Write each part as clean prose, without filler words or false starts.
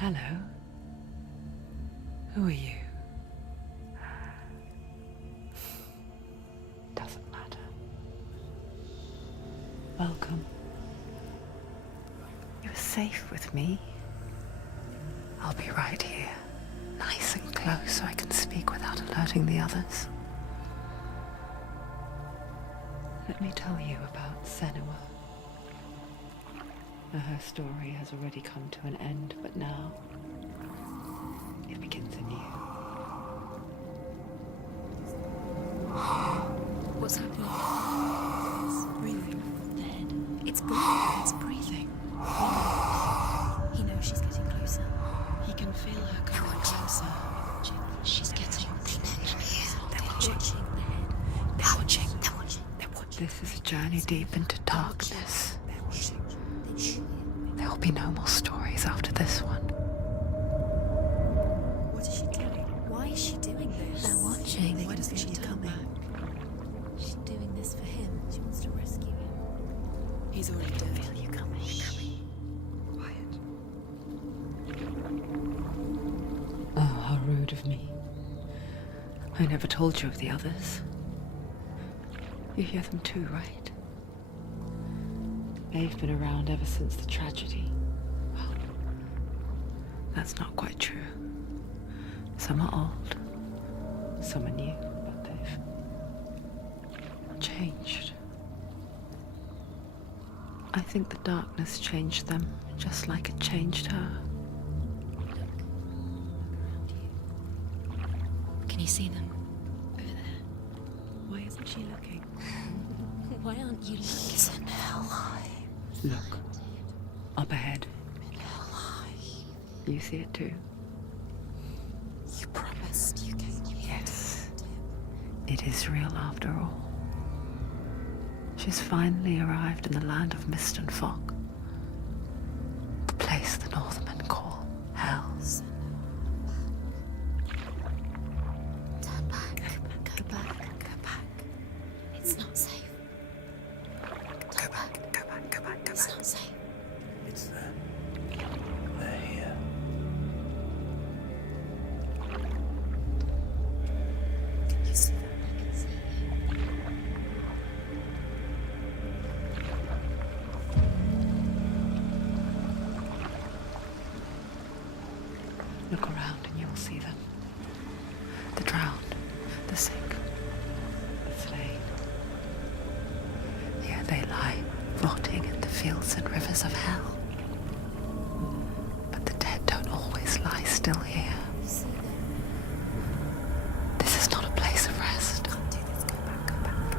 Hello. Who are you? Doesn't matter. Welcome. You're safe with me. I'll be right here, nice and close so I can speak without alerting the others. Let me tell you about Senua. Her story has already come to an end, but now it begins anew. What's happening? It's breathing. The head. It's breathing. It's breathing. He knows she's getting closer. He can feel her coming closer. She's getting closer. They're watching the head. They're watching. They're watching. They're watching. This is a journey deep into darkness. They're watching. There will be no more stories after this one. What is she doing? Why is she doing this? They're watching. Why doesn't she turn back? She's doing this for him. She wants to rescue him. He's already dead. I feel you coming. Quiet. Oh, how rude of me. I never told you of the others. You hear them too, right? They've been around ever since the tragedy. Well, that's not quite true. Some are old, some are new, but they've changed. I think the darkness changed them, just like it changed her. Can you see them? Over there. Why isn't she looking? Why aren't you looking? He's in Hellblade. Look, up ahead. You see it too? You promised you gave me. Yes. It is real after all. She's finally arrived in the land of mist and fog. The place the Northmen call Hell. Turn back. Go back. Go back. It's not safe. Go back, go back, go back, go It's back. not safe. It's them. They're here. Can you see them? I can see you. Look around and you'll see them. The drowned, the sick, the slain. Here they lie, rotting in the fields and rivers of hell. But the dead don't always lie still here. You see them? This is not a place of rest. Can't do this. Go back. Go back.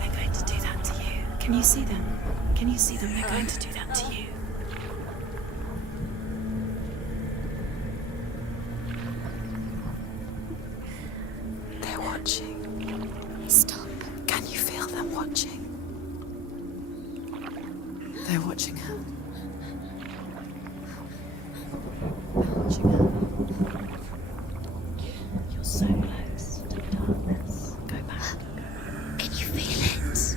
They're going to do that to you. Can you see them? Can you see them? They're going to do that to you. They're watching. Stop. Can you feel them watching? They're watching her. They're watching her. You're so close to the darkness. Go back. Can you feel it?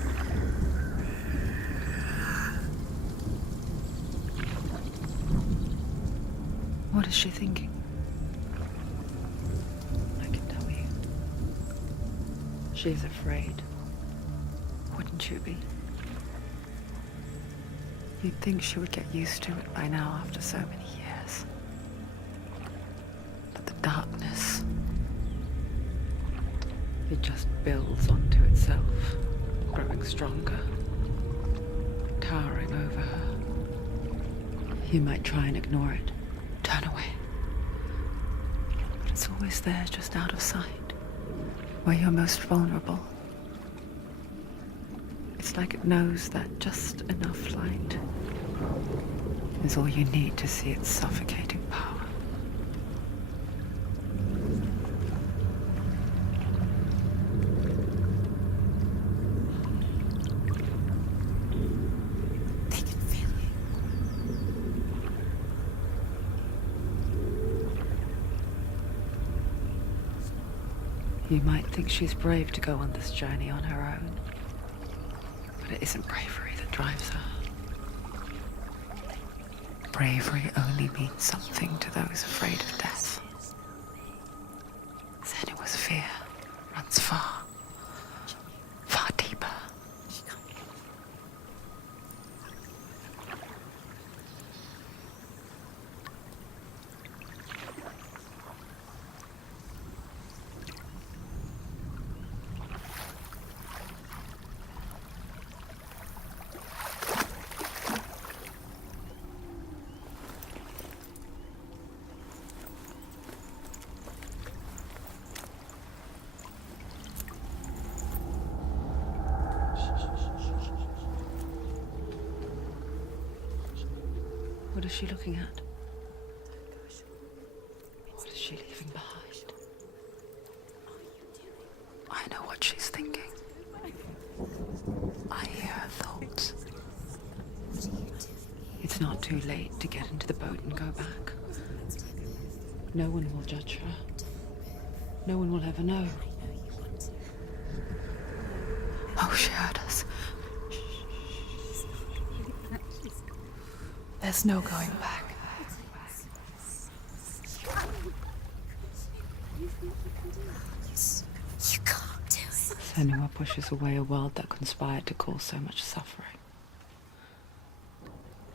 What is she thinking? I can tell you. She's afraid. Wouldn't you be? You'd think she would get used to it by now after so many years. But the darkness, it just builds onto itself, growing stronger, towering over her. You might try and ignore it, turn away. But it's always there, just out of sight, where you're most vulnerable. It's like it knows that just enough light is all you need to see its suffocating power. They can feel You might think she's brave to go on this journey on her own, but it isn't bravery that drives her. bravery only means something to those afraid of death, senua's fear runs far, far deeper. What is she looking at? What is she leaving behind? I know what she's thinking. I hear her thoughts. It's not too late to get into the boat and go back. No one will judge her. No one will ever know. Oh, she heard us. There's no going back. You can't do it. Senua pushes away a world that conspired to cause so much suffering.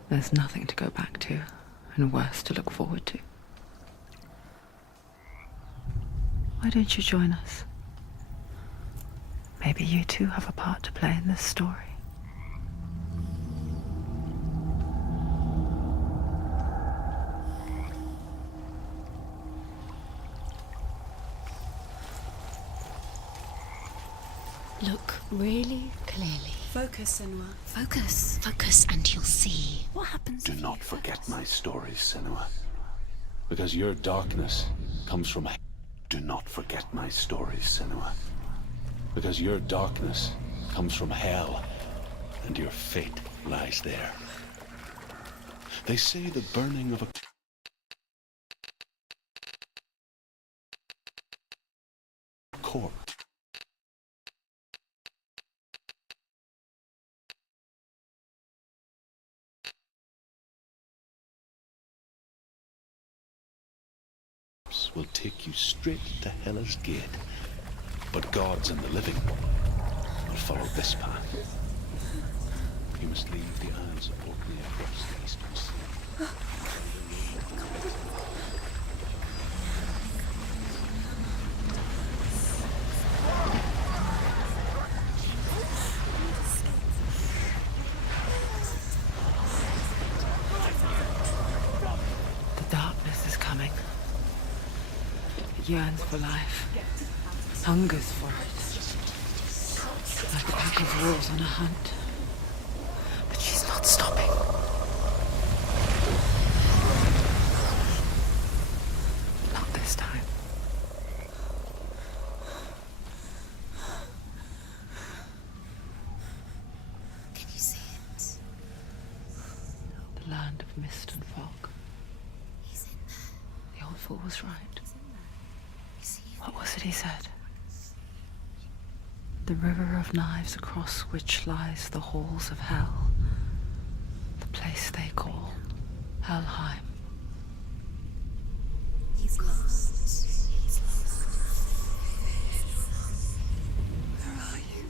There's nothing to go back to, and worse to look forward to. Why don't you join us? Maybe you too have a part to play in this story. Look really clearly. Focus, Senua. Focus. Focus and you'll see. What happens Do if not you forget focus? my stories, Senua. Because your darkness comes from... Do not forget my stories, Senua. Because your darkness comes from hell, and your fate lies there. They say the burning of a corpse will take you straight to Hela's gate. But gods and the living will follow this path. You must leave the Isles of Orkney across the eastern sea. The darkness is coming. It yearns for life, hungers for it, like a pack of wolves on a hunt. But she's not stopping. Not this time. Can you see it? The land of mist and fog. He's in there. The old fool was right. You see him? What was it he said? The river of knives across which lies the halls of hell. The place they call Helheim. He's lost. He's lost. Where are you?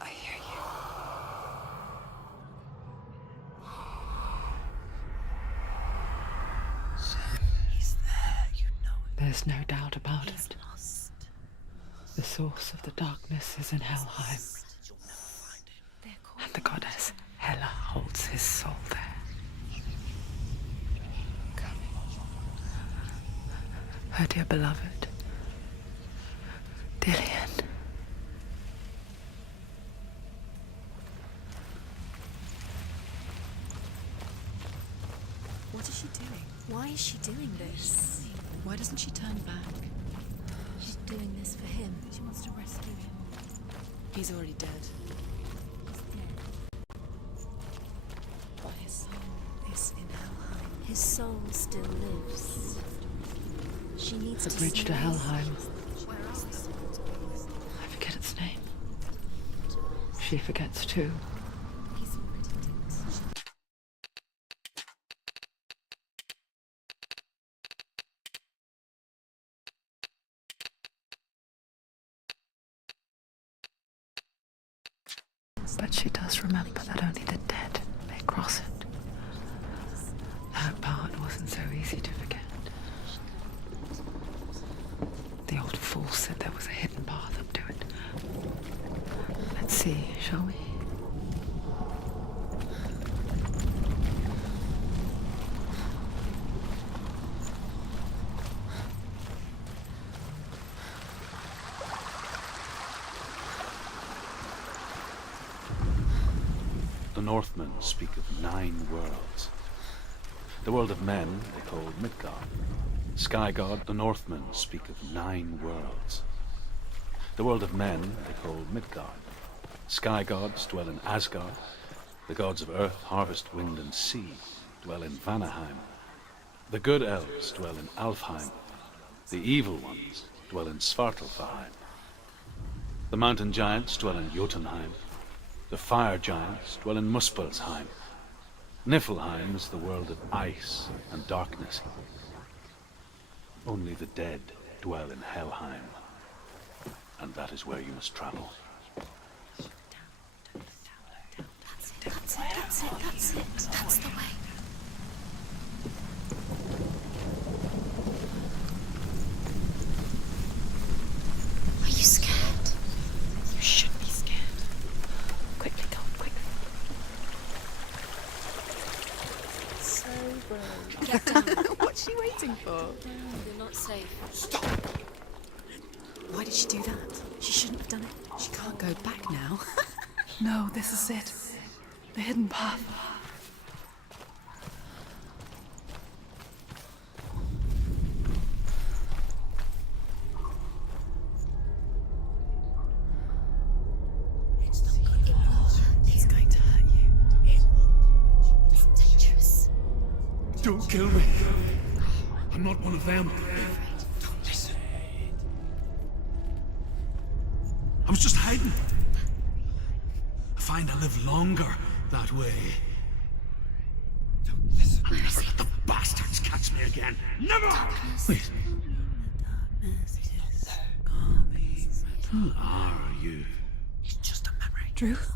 I hear you. He's there, you know it. There's no doubt about He's it. lost. The source of the darkness is in Helheim, They're called and the goddess Hela holds his soul there. Her dear beloved, Dillian. What is she doing? Why is she doing this? Why doesn't she turn back? She's doing this for him. She wants to rescue him. He's already dead. He's dead. But his soul is in Helheim. His soul still lives. She needs The to bridge to see Helheim. I forget its name. She forgets too. But she does remember that only the dead may cross it. That part wasn't so easy to forget. The old fool said there was a hidden path up to it. Let's see, shall we? The Northmen speak of 9 worlds. The world of men they call Midgard. Sky God, the Northmen speak of 9 worlds. The world of men they call Midgard. Sky gods dwell in Asgard. The gods of earth, harvest, wind and sea dwell in Vanaheim. The good elves dwell in Alfheim. The evil ones dwell in Svartalfheim. The mountain giants dwell in Jotunheim. The fire giants dwell in Muspelheim. Niflheim is the world of ice and darkness. Only the dead dwell in Helheim. And that is where you must travel. That's it. That's the way. Are you scared? You should be scared. Quickly, Tom, quickly. So brave. Get down. What's she waiting for? You're not safe. Stop! Why did she do that? She shouldn't have done it. She can't go back now. No, this is it. The hidden path. He's going to hurt you. It's dangerous. Don't kill me. I'm not one of them. Don't listen. I was just hiding. I find I live longer that way. Don't listen. I'll never let the bastards catch me again. Never! Wait. Who are you? It's just a memory. Druth?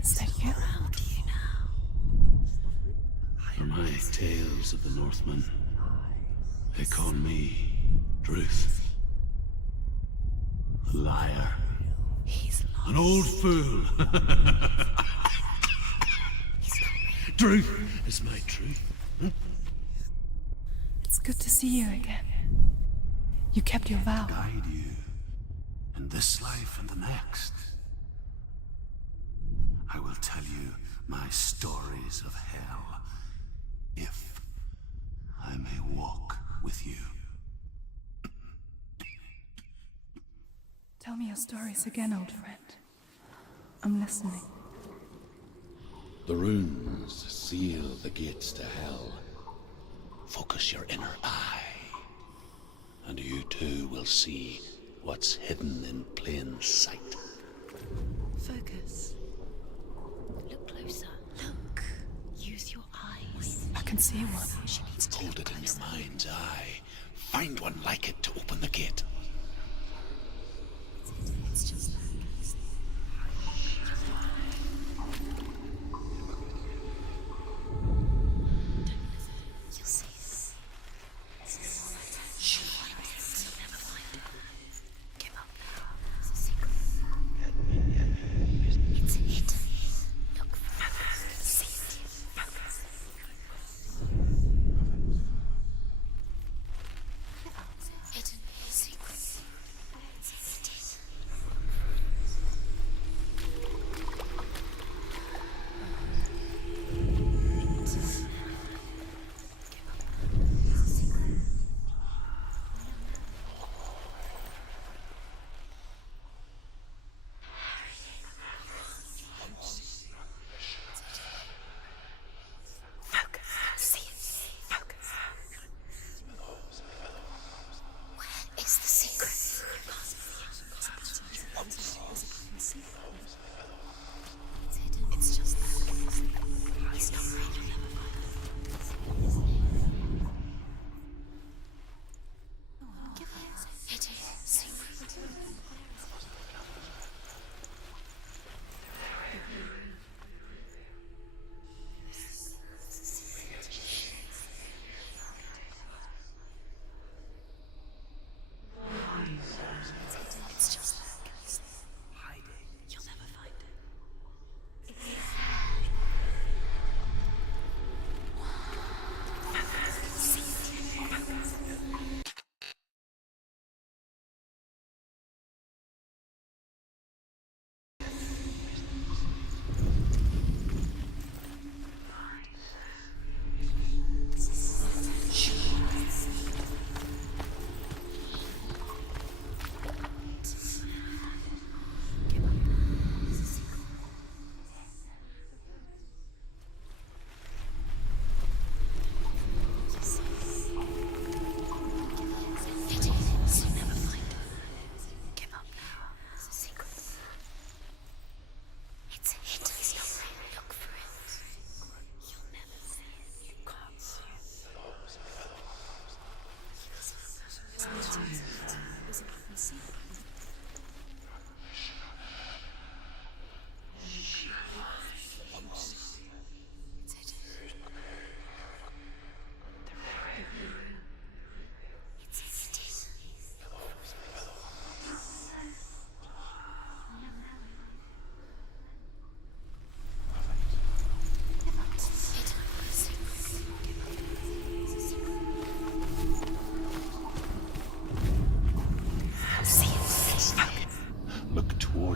Is that you? Around you now. For my tales of the Northmen, they call me Druth. A liar. He's lost. An old fool. Druth is my truth. It's good to see you again. You kept your vow. Guide you in this life and the next. I will tell you my stories of hell, if I may walk with you. Tell me your stories again, old friend. I'm listening. The runes seal the gates to hell. Focus your inner eye, and you too will see what's hidden in plain sight. Focus. Look closer. Look. Use your eyes. I can see one. She needs to Hold look it in your closer. mind's eye. Find one like it to open the gate. It's just that. You'll see. You'll never find it. Give up now. It's a secret. It's hidden. Look for it. See it. Hidden secret.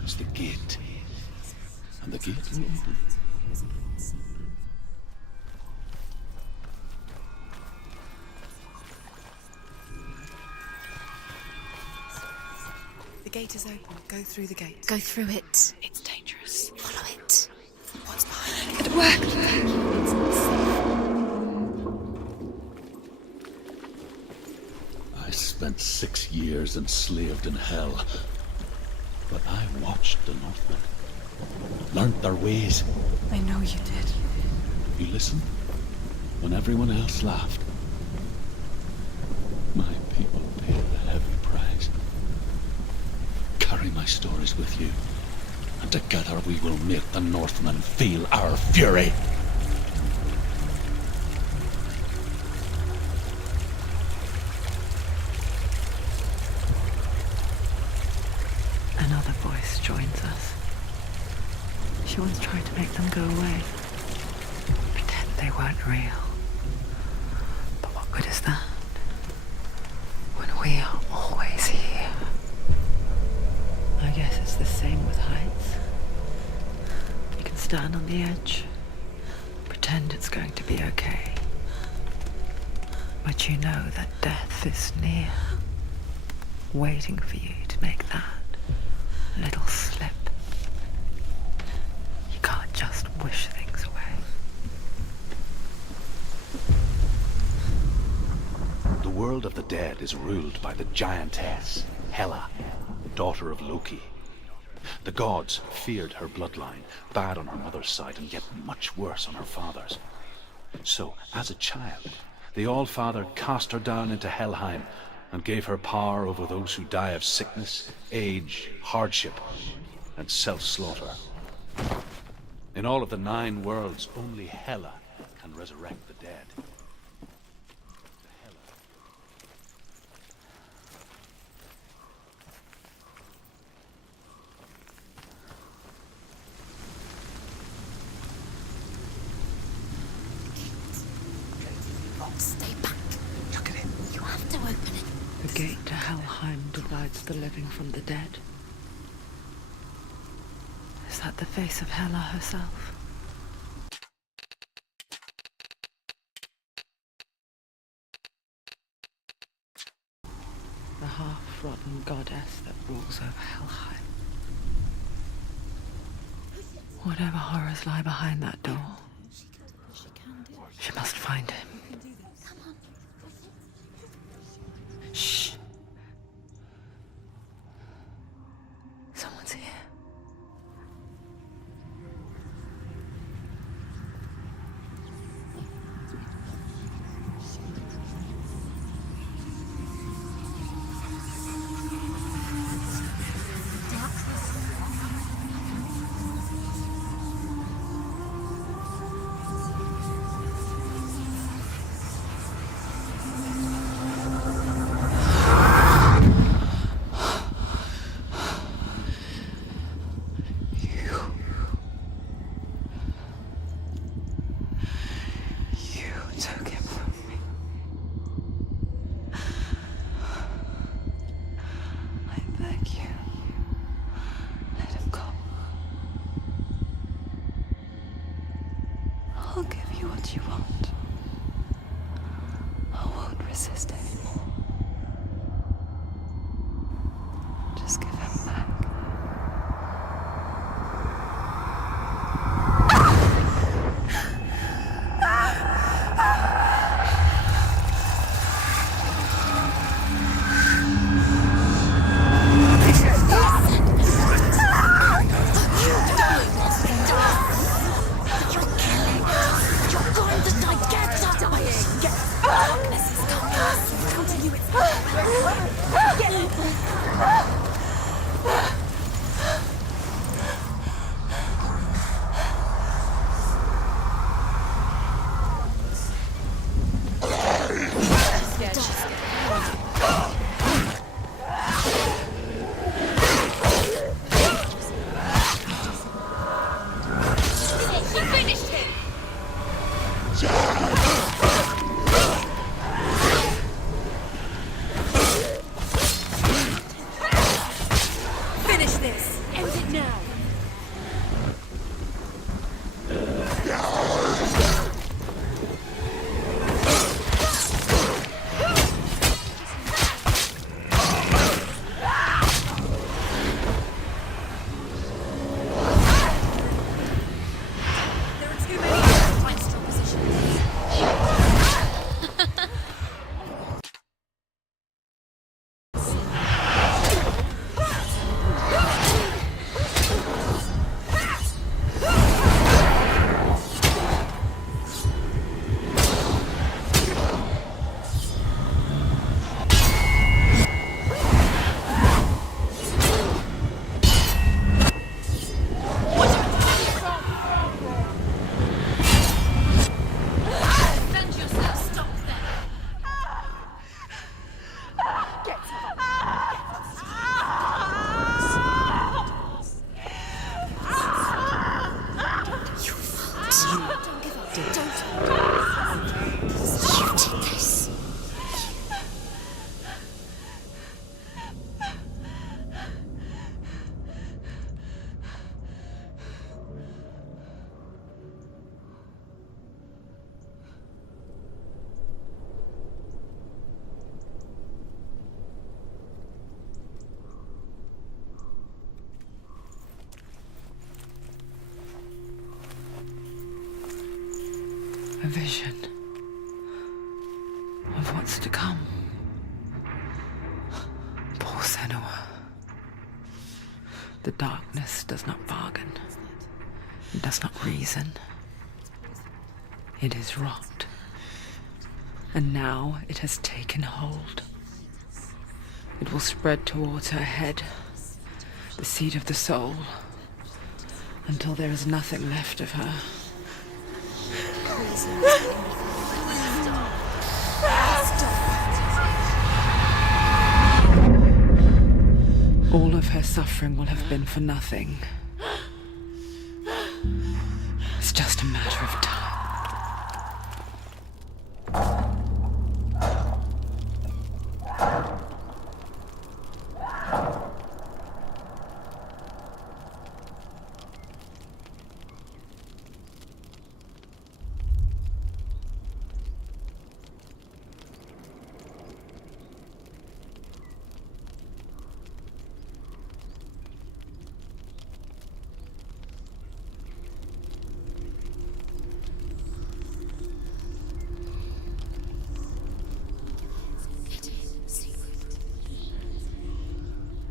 It's the gate. And the gate will open. The gate is open. Go through the gate. Go through it. It's dangerous. Follow it. What's behind It worked. I spent 6 years enslaved in hell. But I watched the Northmen. Learned their ways. I know you did. You listened when everyone else laughed. My people paid a heavy price. Carry my stories with you, and together we will make the Northmen feel our fury. Another voice joins us. She once tried to make them go away. Pretend they weren't real. But what good is that? When we are always here. I guess it's the same with heights. You can stand on the edge, pretend it's going to be okay. But you know that death is near, waiting for you to make that little slip. You can't just wish things away. The world of the dead is ruled by the giantess, Hela, daughter of Loki. The gods feared her bloodline, bad on her mother's side and yet much worse on her father's. So, as a child, the All-Father cast her down into Helheim and gave her power over those who die of sickness, age, hardship, and self-slaughter. In all of the 9 worlds, only Hela can resurrect the dead. Stay back. Look at it. You have to open it. The gate to Helheim divides the living from the dead. Is that the face of Hela herself? The half-rotten goddess that rules over Helheim. Whatever horrors lie behind that door, she must find him. Shh. Someone's here. Took him from me. I beg you, let him go. I'll give you what you want. I won't resist anymore. Just give him back. You're going to die. A vision of what's to come. Poor senua. The darkness does not bargain. It does not reason. It is rot. And now it has taken hold. It will spread towards her head, the seat of the soul, until there is nothing left of her. All of her suffering will have been for nothing. It's just a matter of time.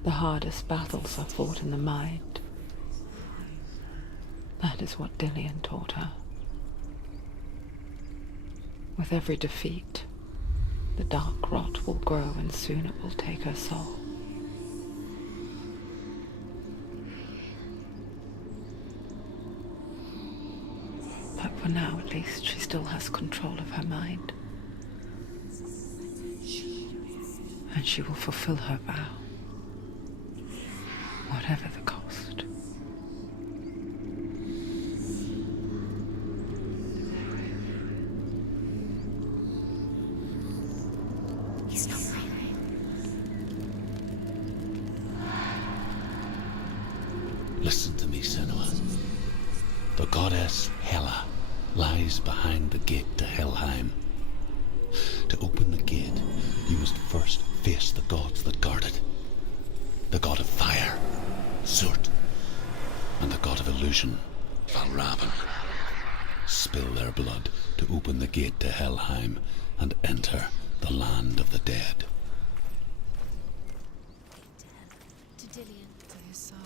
The hardest battles are fought in the mind. That is what Dillian taught her. With every defeat, the dark rot will grow and soon it will take her soul. But for now, at least, she still has control of her mind. And she will fulfill her vow. Whatever the cost. He's not right. Listen to me, Senua. The goddess Hela lies behind the gate to Helheim. To open the gate, you must first face the gods that guard it. The god of fire, Zurt, and the god of illusion, Valravn. Spill their blood to open the gate to Helheim and enter the land of the dead. To Dillian. To his soul.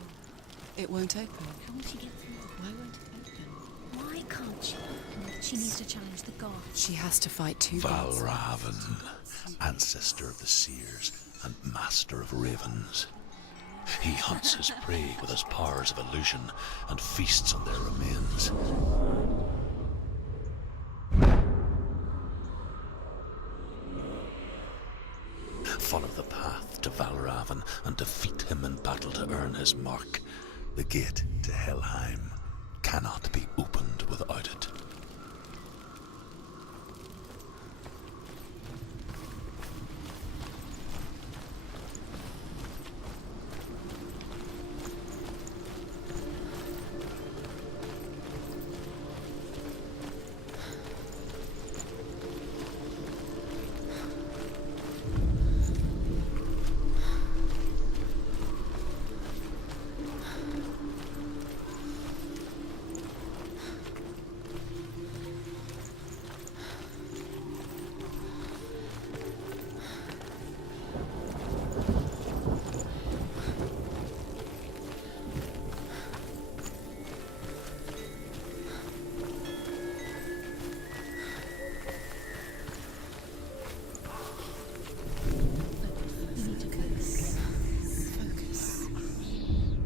It won't open. How will she get through? Why won't it open? Why can't she open it? She needs to challenge the god. She has to fight two gods. Valravn, ancestor of the seers and master of ravens. He hunts his prey with his powers of illusion and feasts on their remains. Follow the path to Valravn and defeat him in battle to earn his mark. The gate to Helheim cannot be opened without it.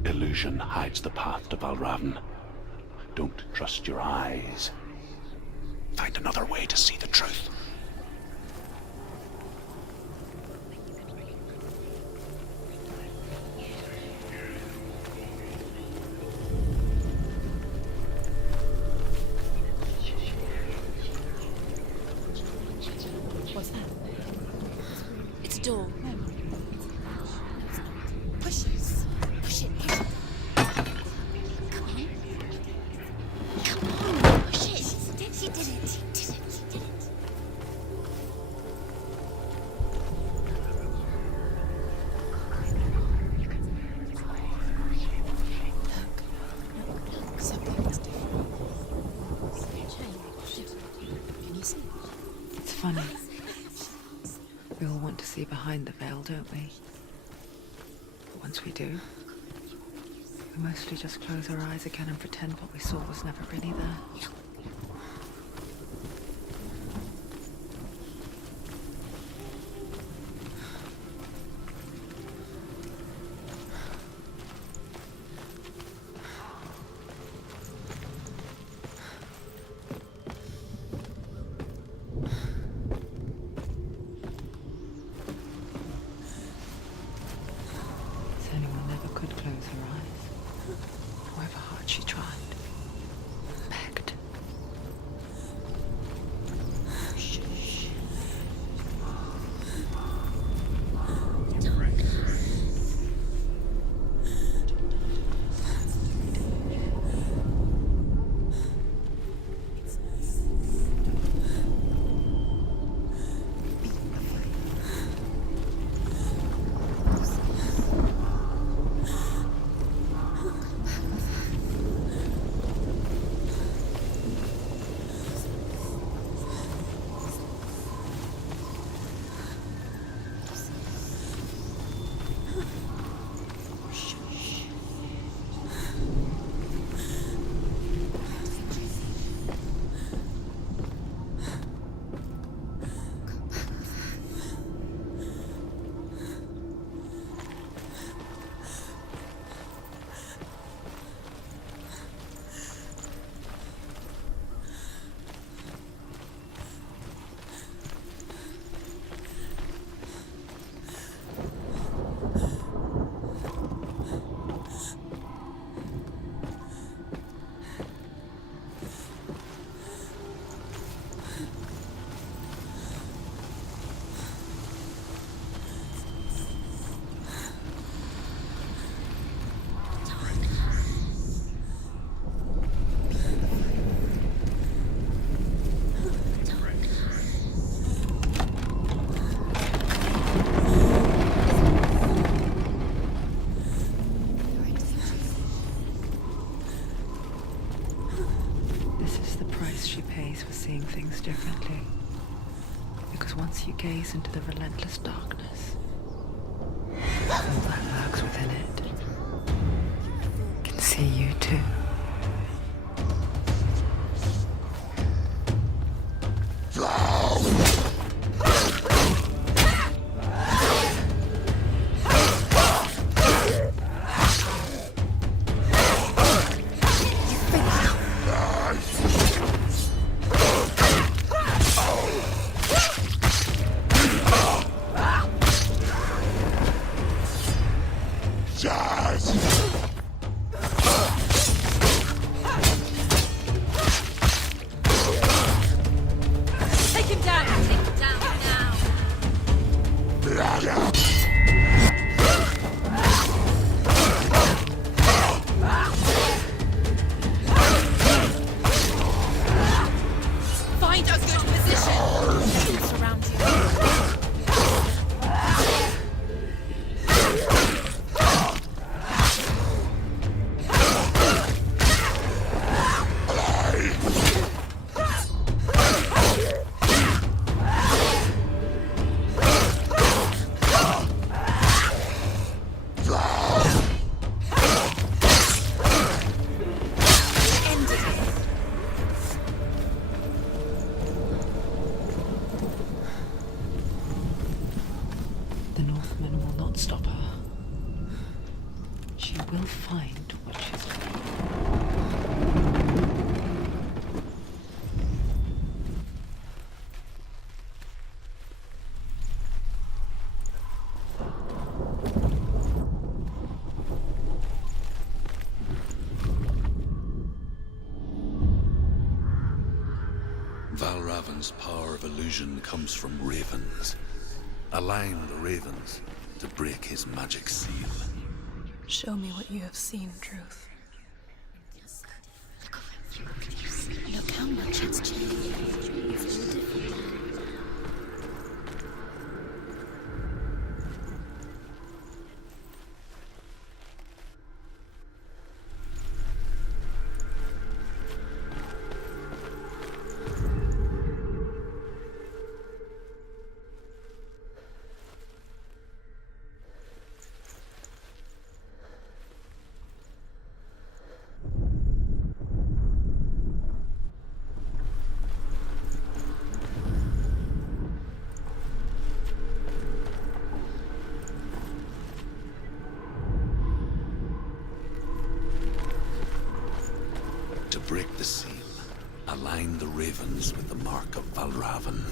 Illusion hides the path to Valravn. Don't trust your eyes. Find another way to see the truth. What's that? It's a door. Push it. Push it. Push it. Come on. Come on. Push it. She did it. She did it. She did it. see behind the veil, don't we? But once we do, we mostly just close our eyes again and pretend what we saw was never really there. Seeing things differently. Because once you gaze into the relentless darkness, all that lurks within it can see you too. Valravan's power of illusion comes from ravens. Allowing the ravens to break his magic seal. Show me what you have seen, Truth. Look how much it's changed. break the seal, align the ravens with the mark of Valravan.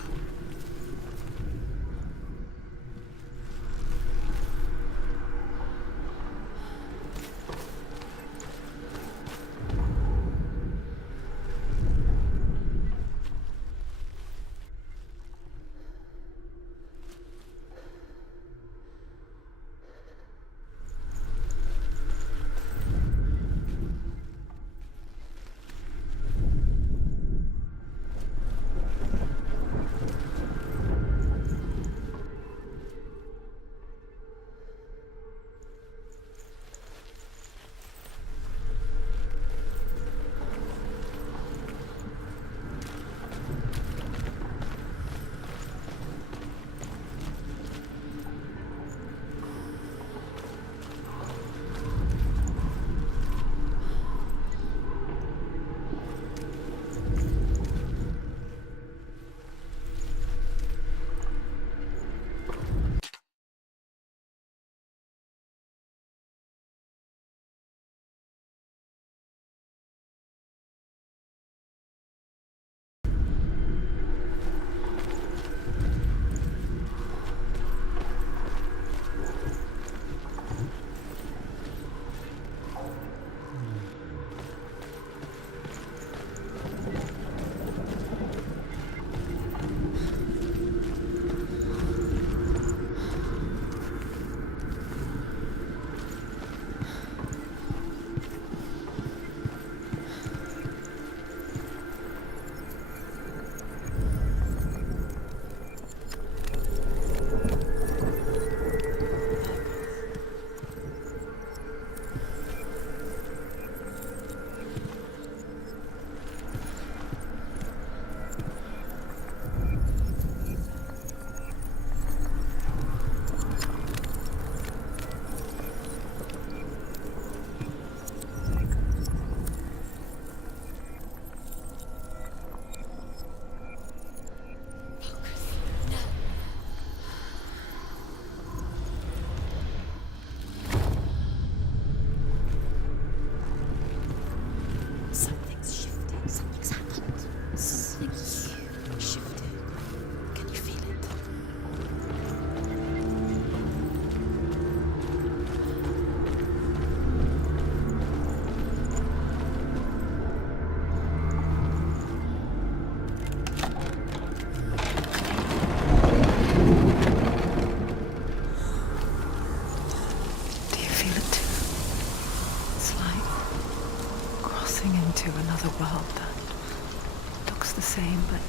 Another world that looks the same but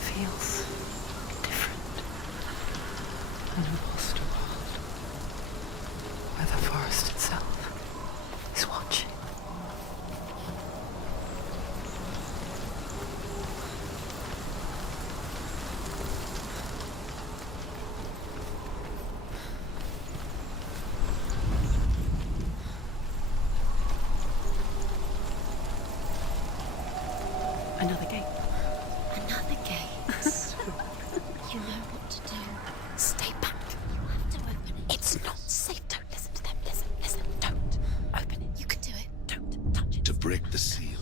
feels different. An imposter world where the forest itself is watching. Another gate. Another gate. You know what to do. Stay back. You have to open it. It's not safe. Don't listen to them. Listen. Don't. Open it. You can do it. Don't touch it. To break the seal,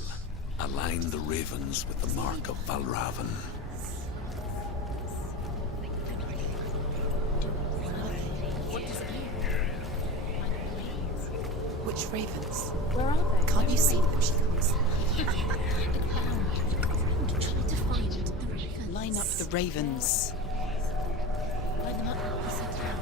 align the ravens with the mark of Valravan. What does it mean? Which ravens? Where are they? Can't you see them? She can't see. Try to find the ravens. Line up the ravens. Line them up beside the raven.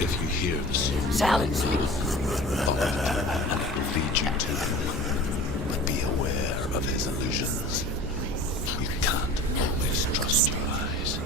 If you hear the sound, Silence me. follow it, and it will lead you to him. But be aware of his illusions. You can't always trust your eyes.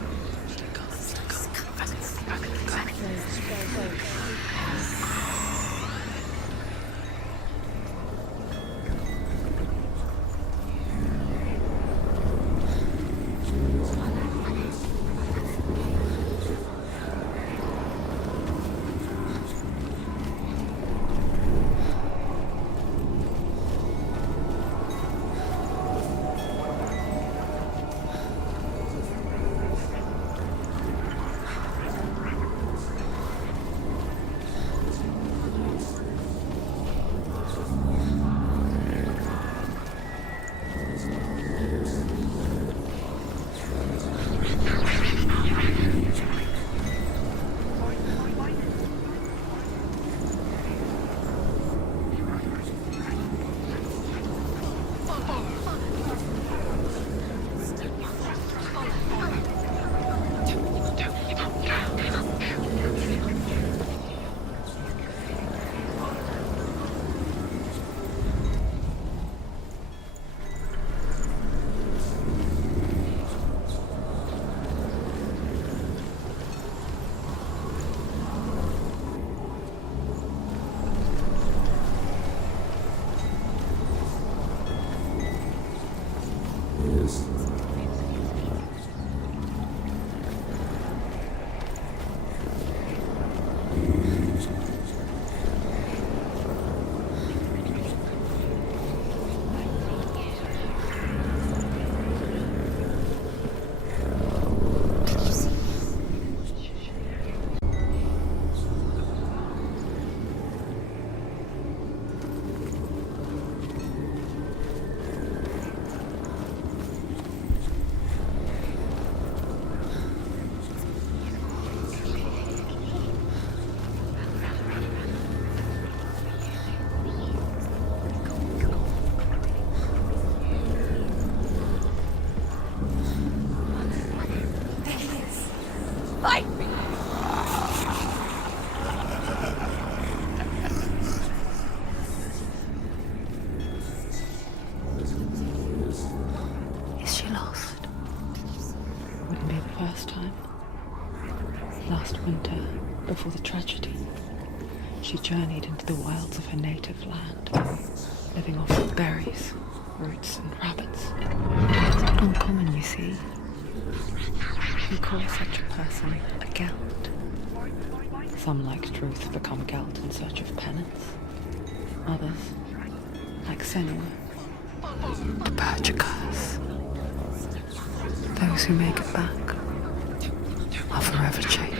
Is she lost? Wouldn't be the first time. Last winter, before the tragedy, she journeyed into the wilds of her native land, living off of berries, roots and rabbits. It's not uncommon, you see. We call such a person a gelt. Some, like Truth, become gelt in search of penance. Others, like senua, to purge a curse. Those who make it back are forever changed.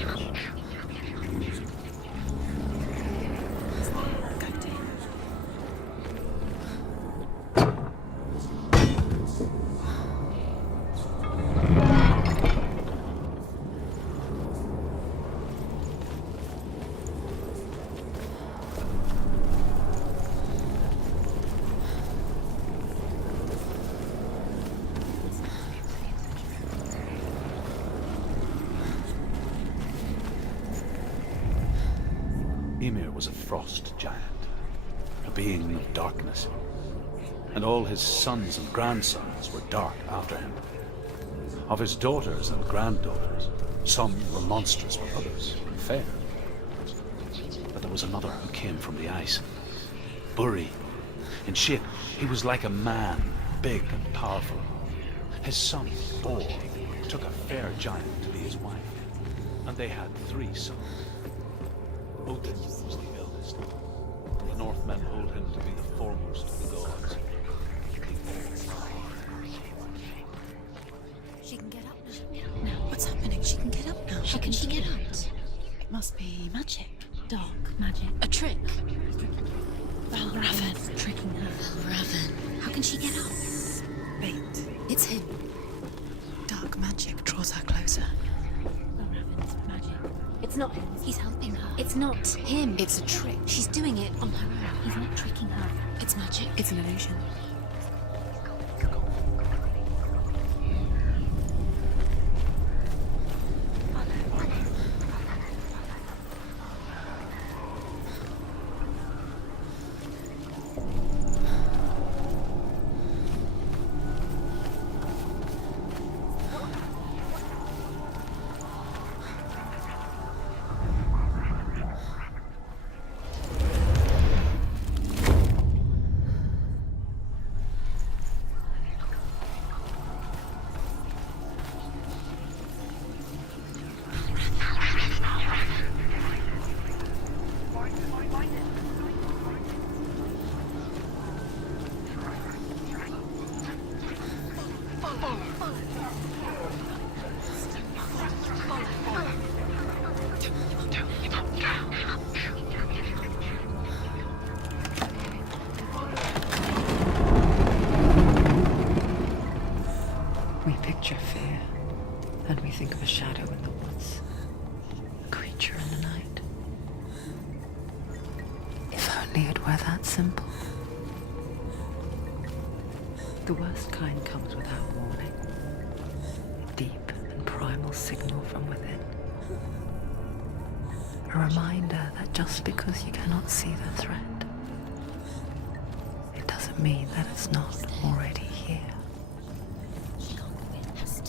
Ymir was a frost giant, a being of darkness, and all his sons and grandsons were dark after him. Of his daughters and granddaughters, some were monstrous, but others fair. But there was another who came from the ice. Buri. In shape, he was like a man, big and powerful. His son, Bor, took a fair giant to be his wife, and they had 3 sons. Odin was the eldest. The Northmen hold him to be the foremost of the gods. She can get up now. What's happening? She can get up now. How can she get up? It must be magic. Dark magic. A trick. Valravan tricking her. Valravan. How can she get up? Bait. It's him. Dark magic draws her closer. Valravan's magic. It's not him. He's helping her. It's not him. It's a trick. She's doing it on her own. He's not tricking her. It's magic. It's an illusion. We picture fear, and we think of a shadow in the woods, a creature in the night. If only it were that simple. The worst kind comes without warning. A deep and primal signal from within. A reminder that just because you cannot see the threat, it doesn't mean that it's not already here.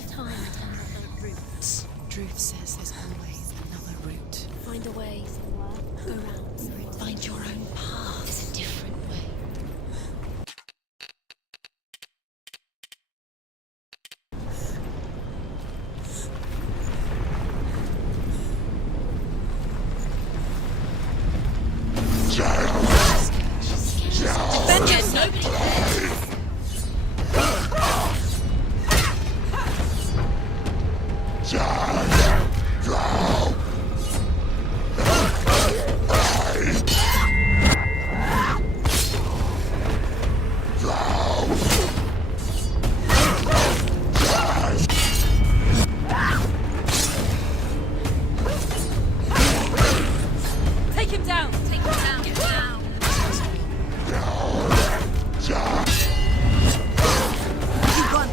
Time and another route. Truth says there's always another route. Find a way, senua. Go round. Find your own path. There's a different way. Vengeance! Nobody cares! Take him down! Take him down! Get down! You won!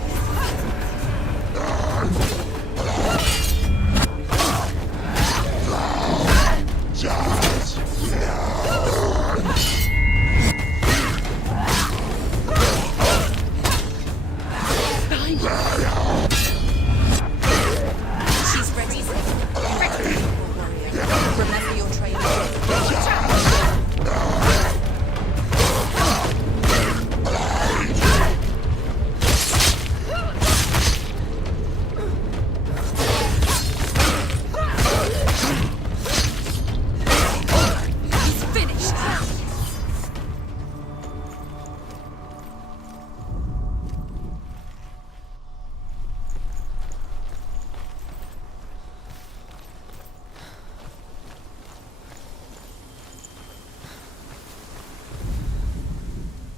She's ready. Ready, warrior. Remember your training. He's finished.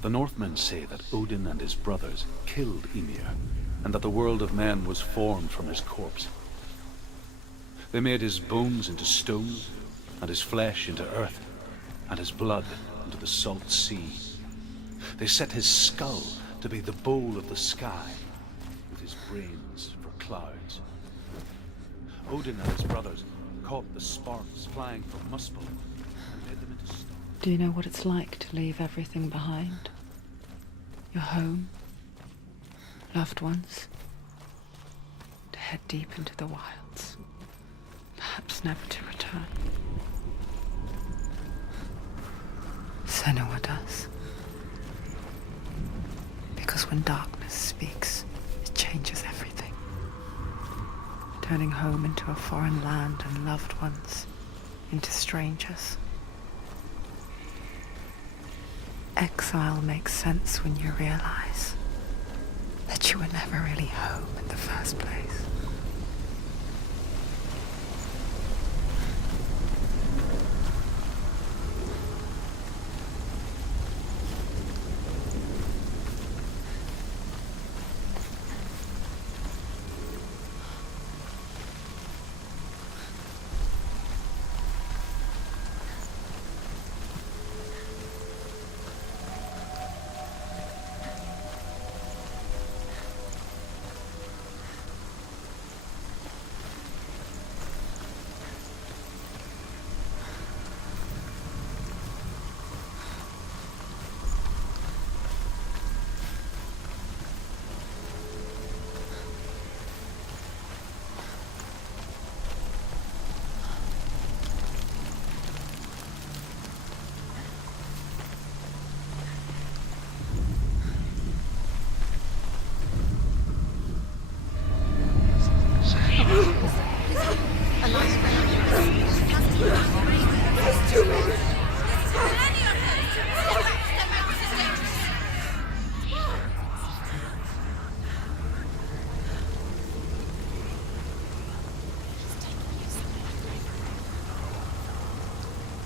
The Northmen say that Odin and his brothers killed Ymir, and that the world of men was formed from his corpse. They made his bones into stone, and his flesh into earth, and his blood into the salt sea. They set his skull to be the bowl of the sky, with his brains for clouds. Odin and his brothers caught the sparks flying from Muspel and made them into stone. Do you know what it's like to leave everything behind? Your home, loved ones, to head deep into the wilds, perhaps never to return. Senua does. Because when darkness speaks, it changes everything. Turning home into a foreign land and loved ones into strangers. Exile makes sense when you realize that you were never really home in the first place.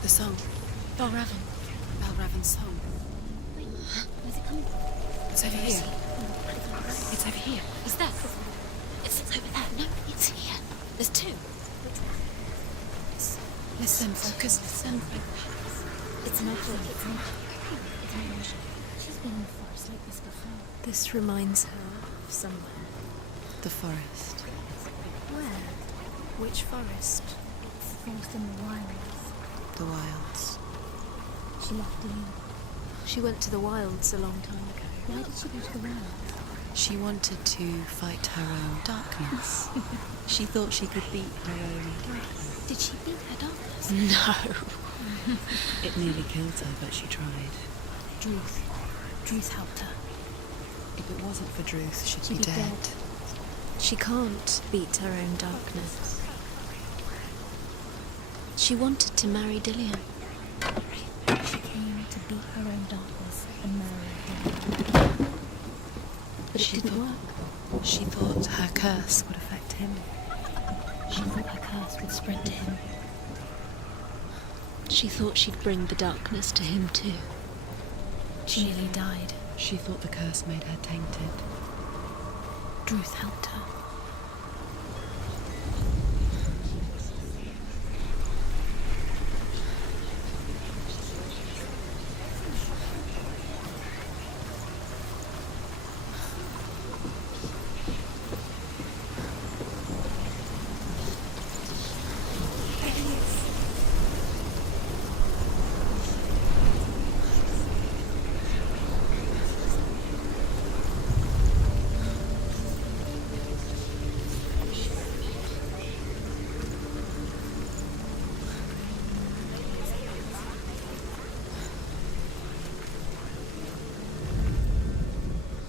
The song. Balravan's song. Where's it coming from? It's over here. It's over here. Is that? It's over there. No, it's here. There's two. Listen, focus. Listen. It's an object. It's an emotion. She's been in the forest like this before. This reminds her of somewhere. The forest. Where? Which forest? Forest in the wilds. The wilds. She left Dean. She went to the wilds a long time ago. Why did she go to the wilds? She wanted to fight her own darkness. She thought she could beat her own... Did she beat her darkness? No. It nearly killed her, but she tried. Druth helped her. If it wasn't for Druth, she'd be dead. She can't beat her own darkness. She wanted to marry Dillian. She came to beat her own darkness and marry Dean. But it didn't work. She thought her curse would affect him. She thought her curse would spread to him. She thought she'd bring the darkness to him too. She nearly died. She thought the curse made her tainted. Druth helped her.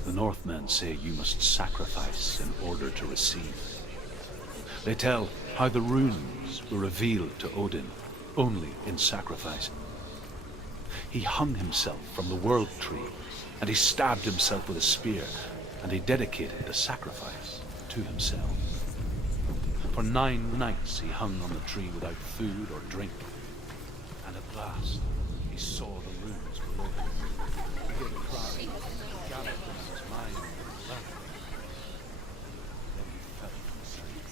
The Northmen say you must sacrifice in order to receive. They tell how the runes were revealed to Odin only in sacrifice. He hung himself from the world tree, and he stabbed himself with a spear, and he dedicated the sacrifice to himself. For 9 nights he hung on the tree without food or drink, and at last he saw the runes below him. He gave a cry, gathered his mind and left. Then he felt asleep.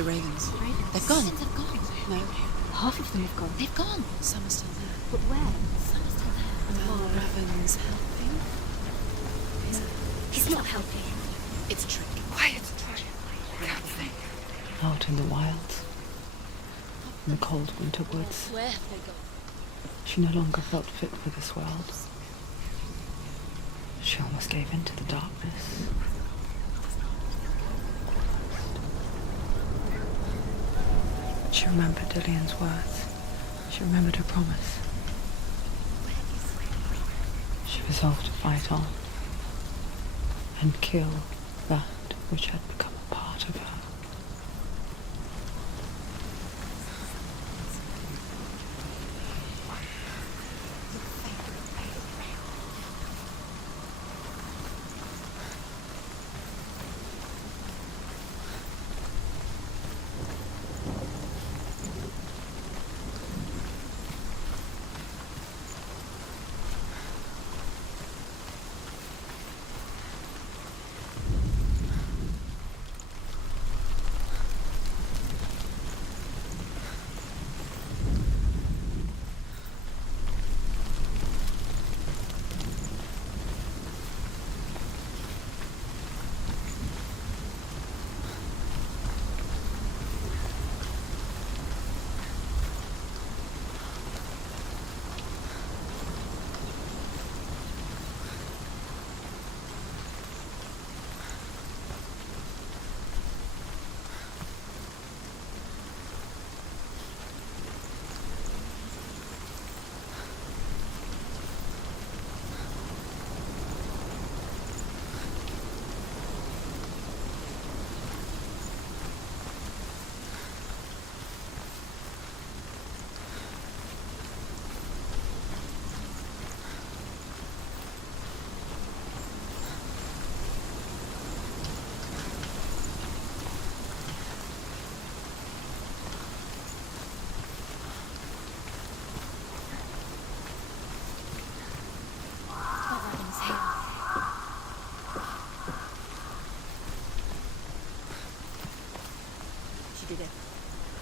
The ravens. Ravens. They've gone. They've gone. No, Half of them have gone. They've gone. some are still there. But where? Some are still there. And Are why? ravens helping? No, he's not helping. It's a trick. Quiet. Out in the wilds, in the cold winter woods, Where have they gone? she no longer felt fit for this world. She almost gave in to the darkness. She remembered Dillian's words. She remembered her promise. She resolved to fight on and kill that which had become a part of her.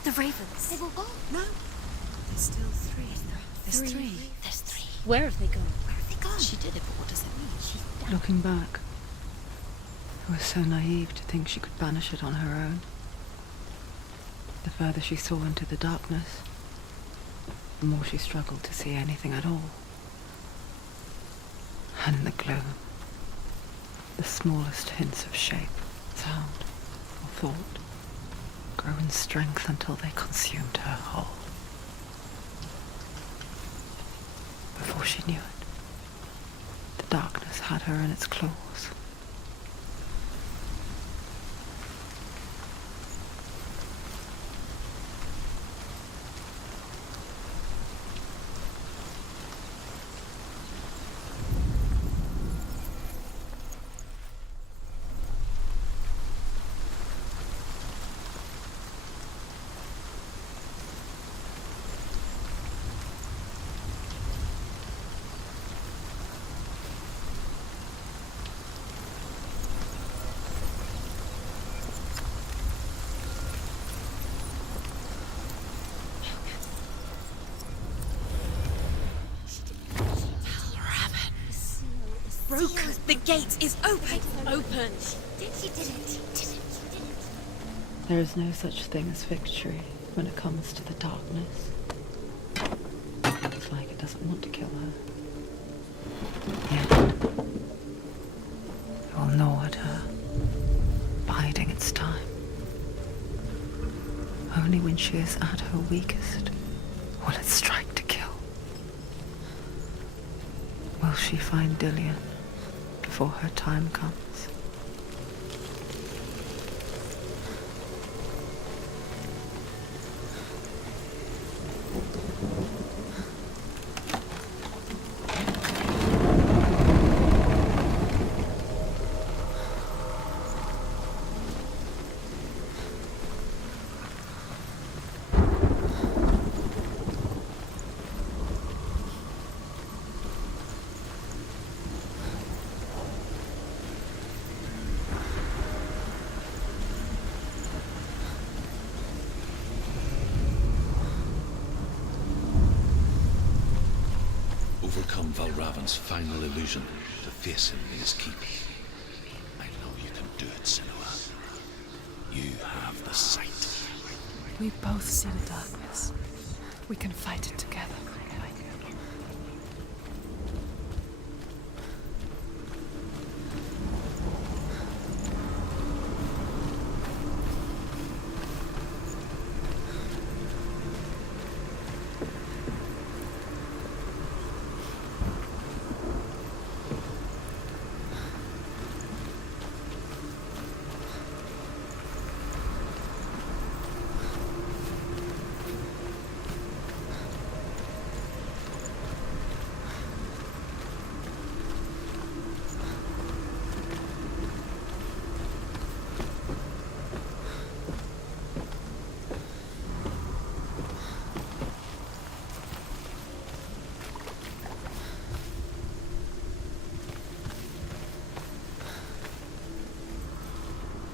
The ravens. They've all gone. No, there's still three. There's three. There's three. Where have they gone? Where have they gone? She did it, but what does it mean? She's down. Looking back, it was so naive to think she could banish it on her own. The further she saw into the darkness, the more she struggled to see anything at all. And in the gloom, the smallest hints of shape, sound, or thought grow in strength until they consumed her whole. Before she knew it, the darkness had her in its claws. Broken. The gate is open. Open. She did it. There is no such thing as victory when it comes to the darkness. It's like it doesn't want to kill her. Yet, it will gnaw at her, biding its time. Only when she is at her weakest will it strike to kill. Will she find Dillian before her time comes? overcome Valravan's final illusion to face him in his keep. I know you can do it, Senua. You have the sight. We both see the darkness. We can fight it together.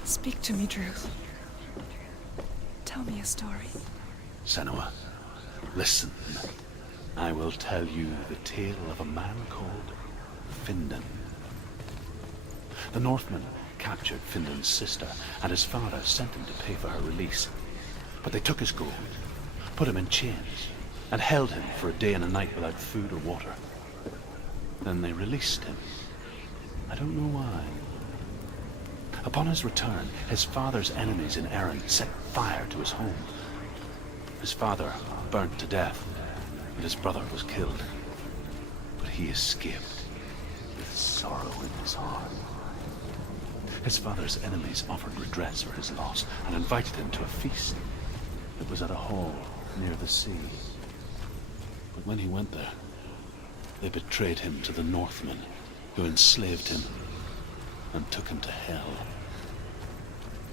Speak to me, Druth. Tell me a story. Senua, listen. I will tell you the tale of a man called Findan. The Northmen captured Findan's sister, and his father sent him to pay for her release. But they took his gold, put him in chains, and held him for a day and a night without food or water. Then they released him. I don't know why. Upon his return, his father's enemies in Erin set fire to his home. His father burnt to death, and his brother was killed. But he escaped with sorrow in his heart. His father's enemies offered redress for his loss and invited him to a feast. It was at a hall near the sea. But when he went there, they betrayed him to the Northmen, who enslaved him and took him to hell.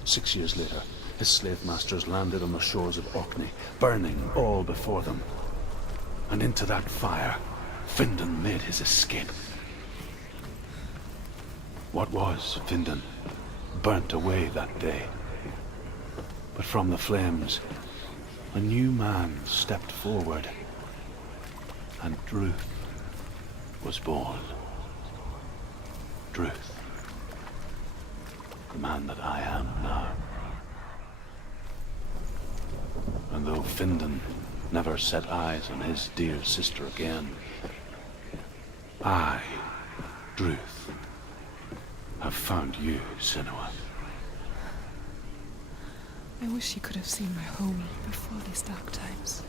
6 years later, his slave masters landed on the shores of Orkney, burning all before them. And into that fire, Findan made his escape. What was Findan burnt away that day. But from the flames, a new man stepped forward, and Druth was born. Druth. The man that I am now. And though Findan never set eyes on his dear sister again, I, Druth, have found you, Senua. I wish you could have seen my home before these dark times.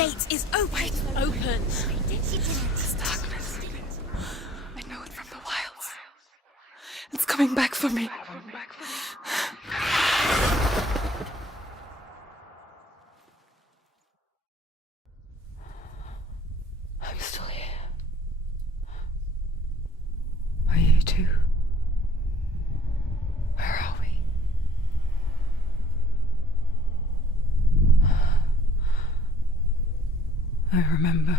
gate is open. Open. It's darkness. I know it from the wilds. It's coming back for me. I'm still here. Are you too? Where are we? I remember.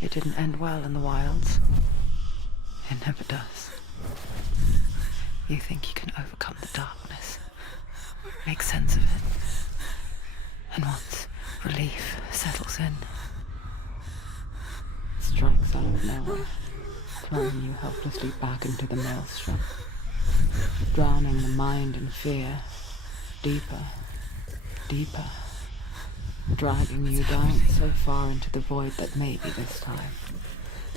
It didn't end well in the wilds. It never does. You think you can overcome the darkness, make sense of it, and once relief settles in, it strikes out of nowhere, throwing you helplessly back into the maelstrom, drowning the mind in fear, deeper, deeper, dragging you down so far into the void that maybe this time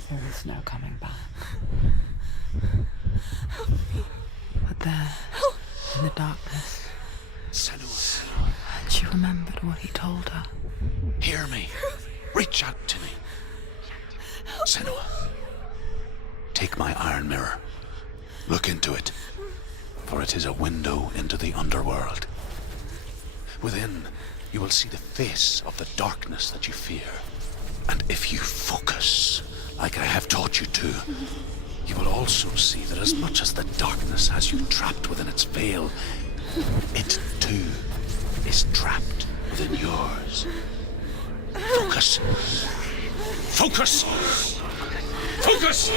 there is no coming back. But there, in the darkness, Senua, she remembered what he told her. hear me. Reach out to me. Senua, take my iron mirror. Look into it, for it is a window into the underworld. Within, you will see the face of the darkness that you fear. And if you focus, like I have taught you to, you will also see that as much as the darkness has you trapped within its veil, it too is trapped within yours. Focus. Focus! Focus!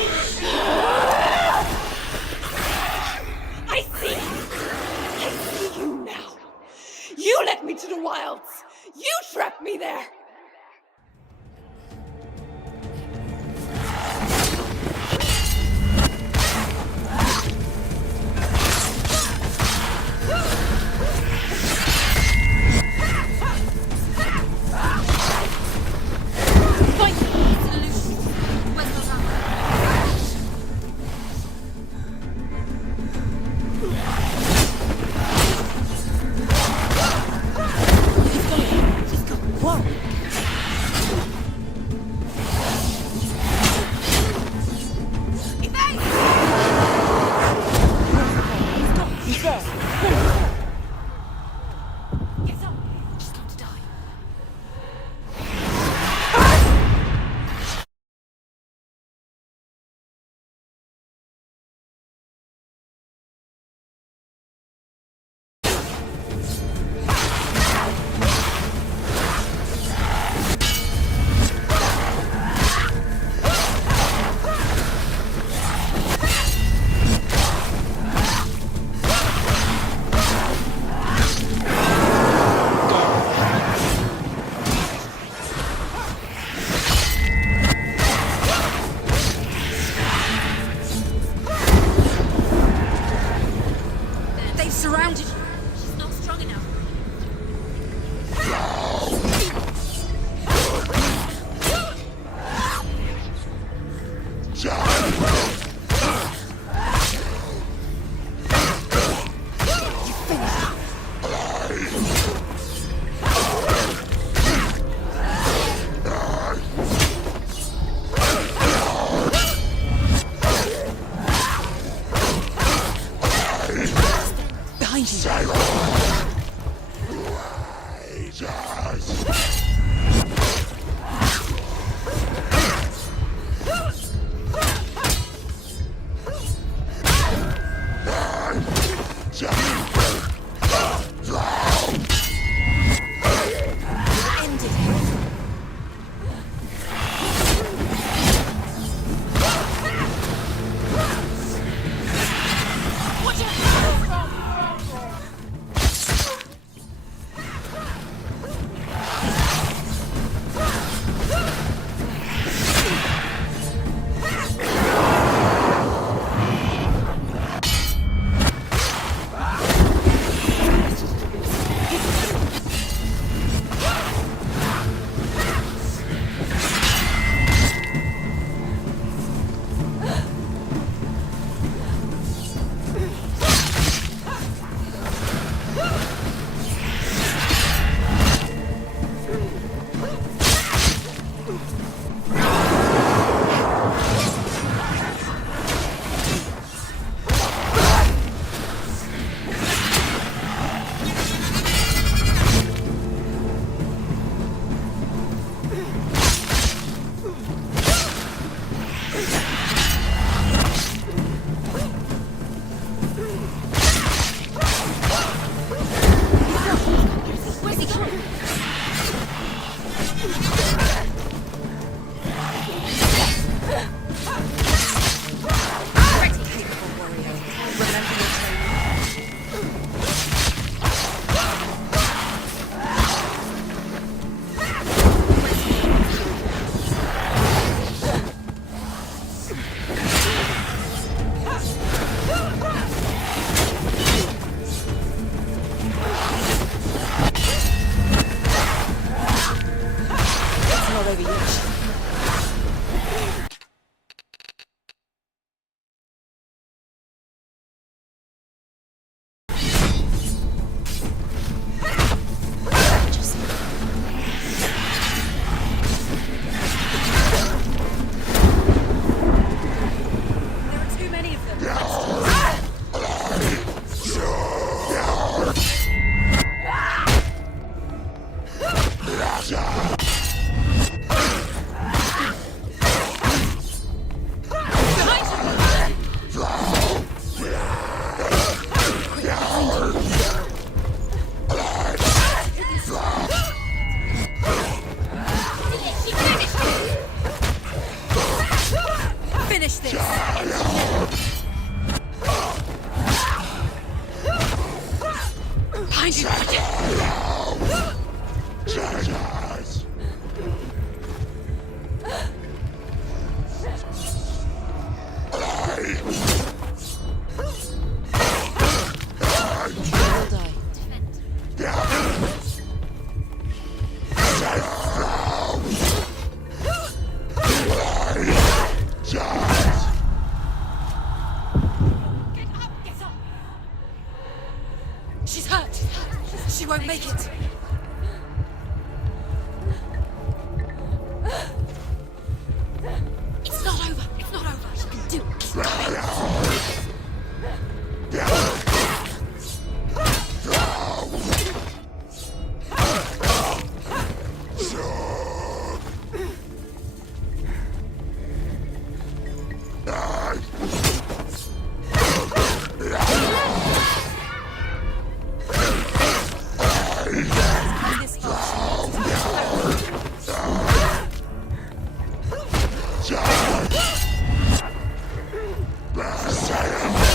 I see you now. You led me to the wilds. You trapped me there. Find the solution. Where's the lamp? She's gone. Whoa. She's hurt. She won't make it. It's not over. It's not over. She can do it. Keep going.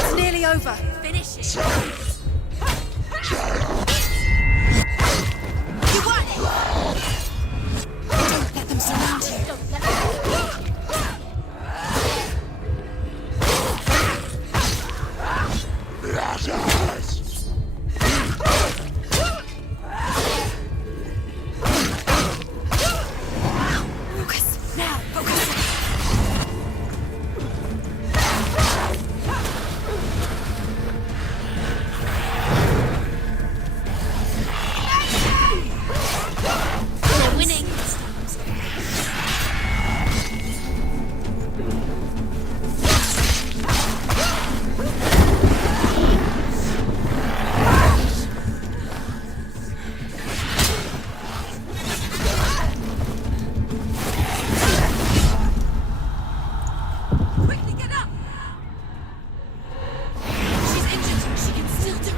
It's nearly over. Finish it. You won! Don't let them surround you. Don't let Focus. Now, focus. We're winning. Quickly get up! She's injured. She can still do it.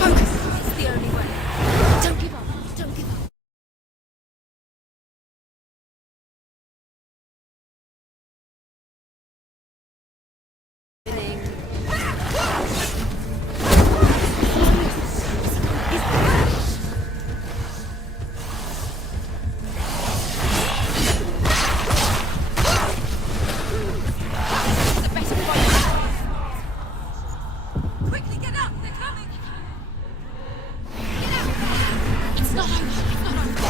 Focus. It's the only way. Don't give up. Don't give up. The better fight. Quickly get up. They're coming. Get out. It's not over. It's not over.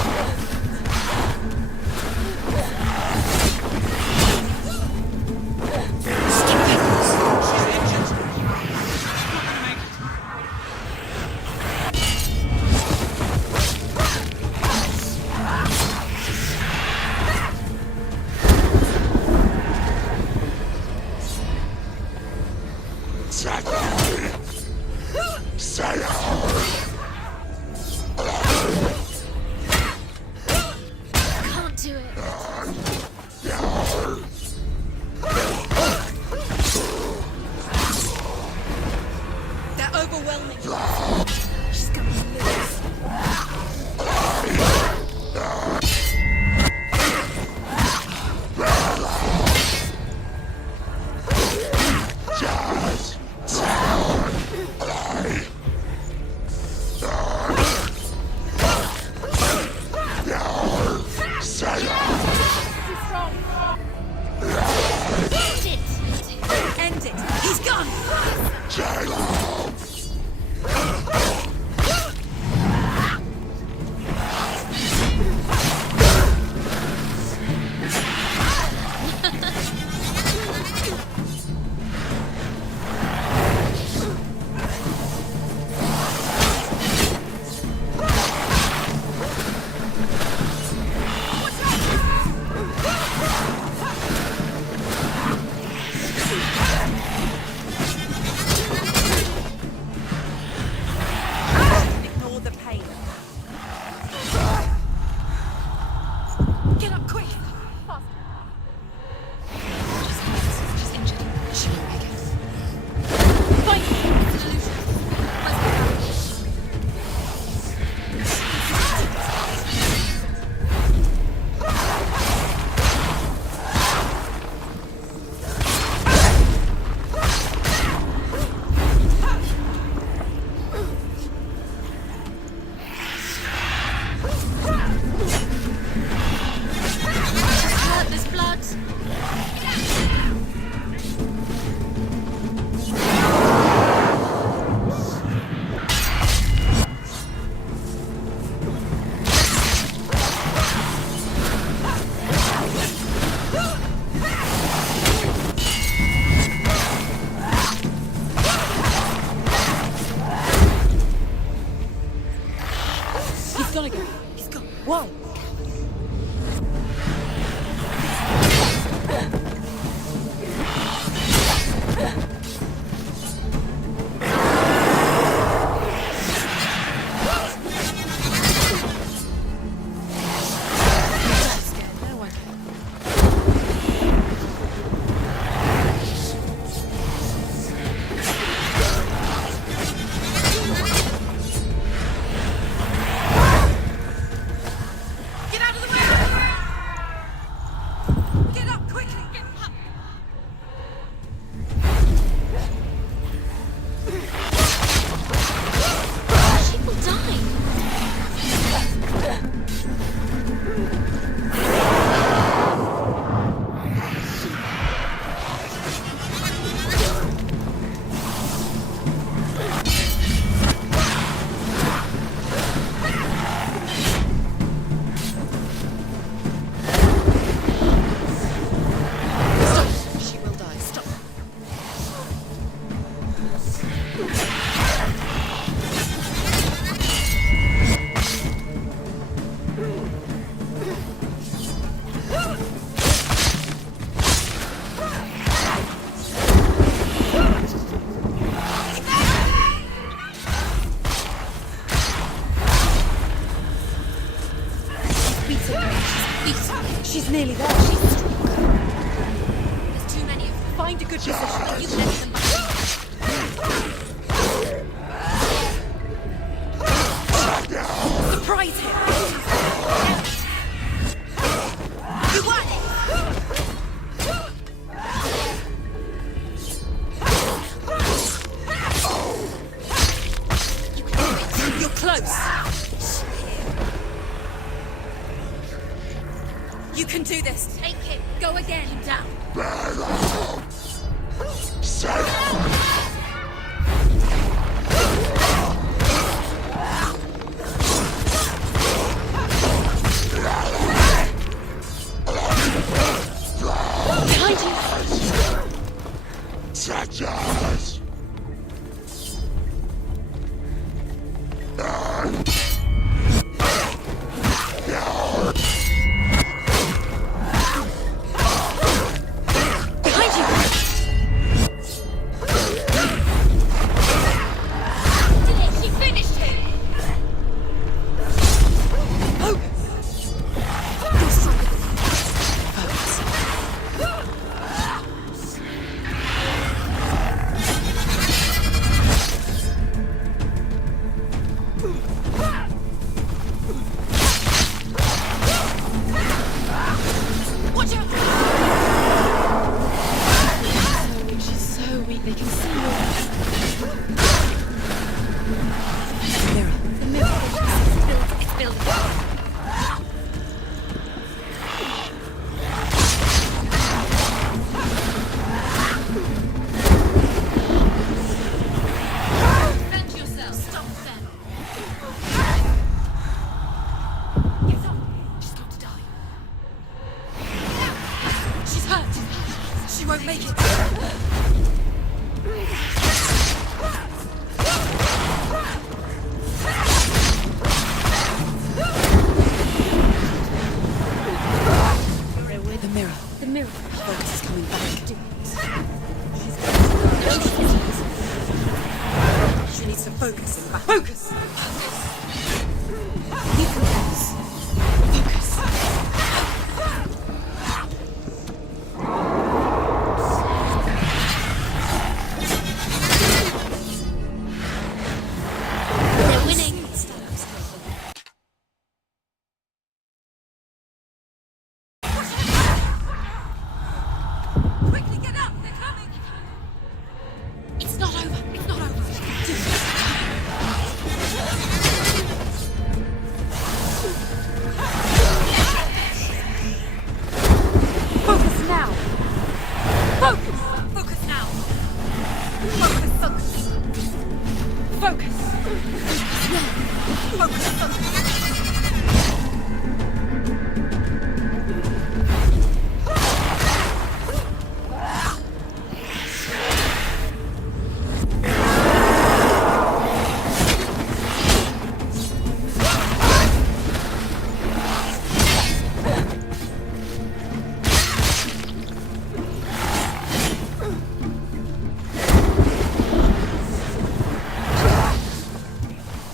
Can't do it. They're overwhelming. She's gonna lose. End it. He's gone. gone again. He's gone. Why? She's nearly there. She's strong. There's too many of them. Find a good position. And you let them back. Surprise him. You won! You're close. You can do this. Take him. Go again. Down. Behind you. She finished him. Watch out! She's so weak. They can see you. The mirror. It's building. Defend yourself. Stop them. Get up. She's got to die. She's hurt. She won't make it. The mirror. The mirror. Focus is coming back. She needs to focus in the back. Focus! You can focus. Focus. They're winning. Quickly get up. They're coming. It's not over. It's not over. Focus now. Focus. Focus now. Focus. Focus. Focus. Focus. Focus.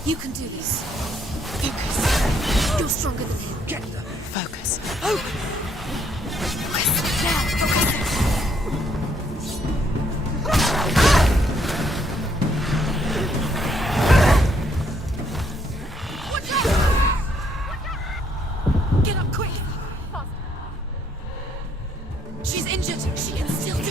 You can do this. Focus. You're stronger than him. Get them. Focus. Oh! Focus. Now, focus. Watch out! Get up quick. She's injured. She can still do it.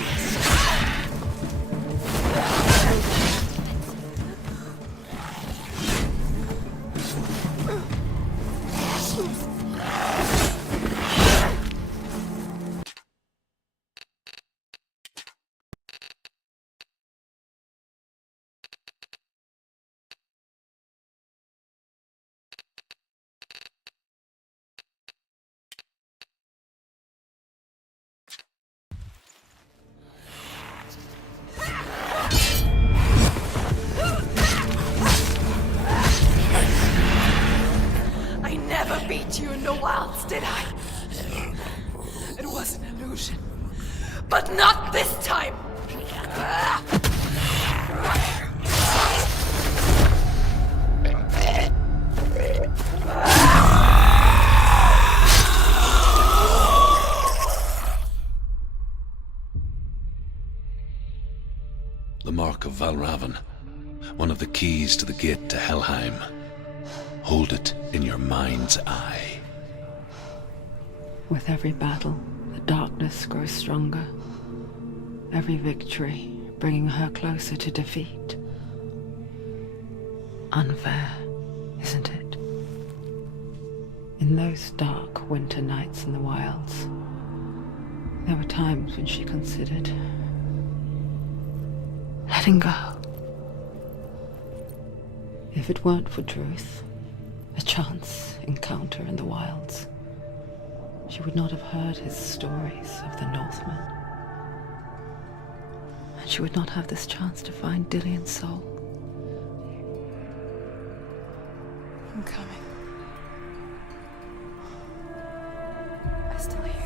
I never beat you in the wilds, did I? It was an illusion. But not this time! The mark of Valravan, one of the keys to the gate to Helheim. Hold it in your mind's eye. With every battle, the darkness grows stronger. Every victory bringing her closer to defeat. Unfair, isn't it? In those dark winter nights in the wilds, there were times when she considered letting go. If it weren't for Druth, a chance encounter in the wilds, she would not have heard his stories of the Northmen. And she would not have this chance to find Dillion's soul. I'm coming. I still hear you.